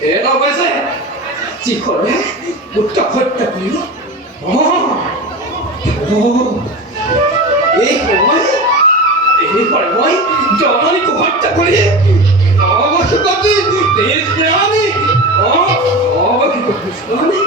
এটা পাইছে হয়েছে কি করে? মুখটা হত্যা করিল এই সময় এই সময় জননীকে হত্যা করে। অবশ্য কবি দেশ প্রেমী অবহিত কৃষ্ণনী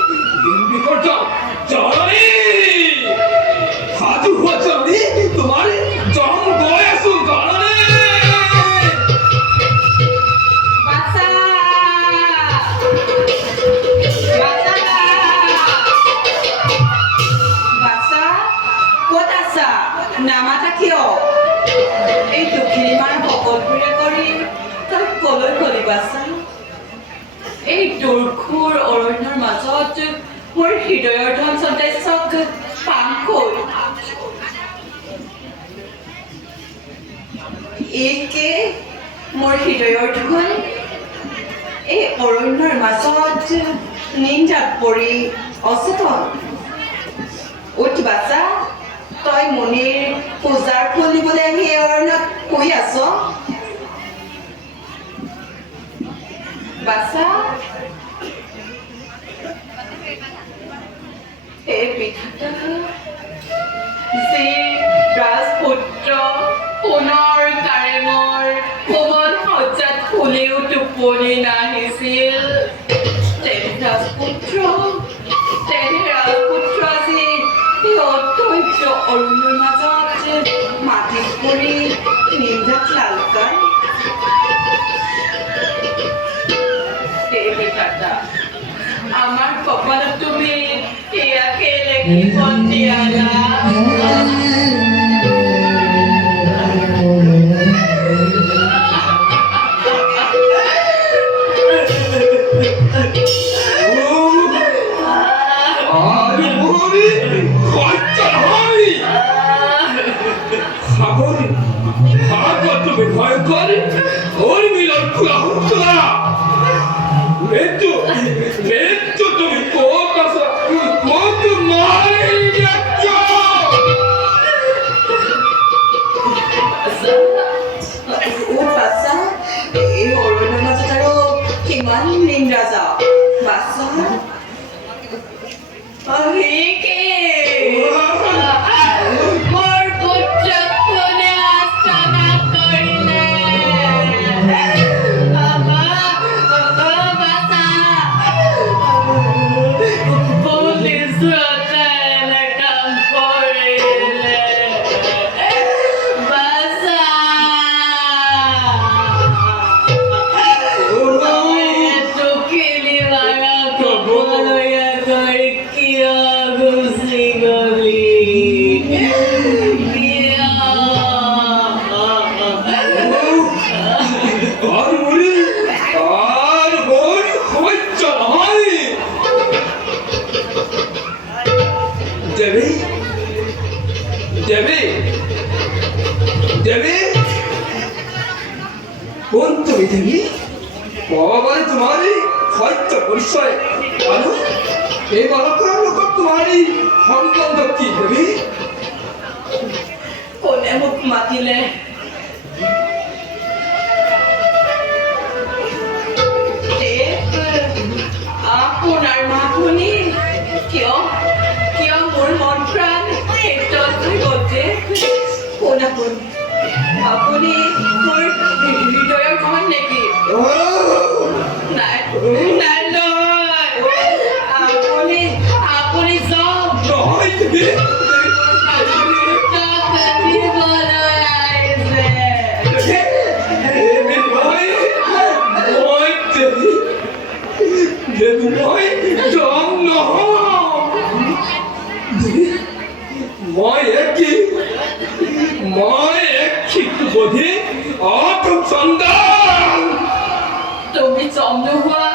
নামাতা কিয় এই দুখিনী মাৰ সকলোবোৰে কৰি তই কলৈ বাছা এই দুৰ্ঘোৰ অৰণ্যৰ মাজত মোৰ হৃদয়ৰ ধন সন্দেশক পাম ক'ত একে মোৰ হৃদয়ৰ ধন, এই অৰণ্যৰ মাজত নিন্দাত পৰি অচেতন। উঠ বাচা তই মুনিৰ পূজাৰ ফুল দিবলৈ আহি এই অৰণ্যত শুই আছ। বাচা হে বিধাতা যি ৰাজপুত্ৰ পুনৰ কাৰেঙৰ কোমল সজ্জাত ফুলিও টোপনি নাহিছিল। ভয় করে ওর মিলন পুরা হতো না মৃত্যু দেবী? দেবী? কোন তুমি দেবী? বাবারে তোমারই হয়তো পরিচয়। আলো এই বালকের লোক তোমারই সন্তান কি দেবী? কোনে মোক মাতিলে। আপোনাৰ কিয় কিয়? কোন আপুনি মোৰ হৃদয়ৰ ঘন নেকি? নাই নাই আপুনি আপুনি যাওক। নহয় মই জম দেবী মই মই এক ক্ষিপ্ত বোধে অত চন্দন তুমি চন্দ্র হওয়া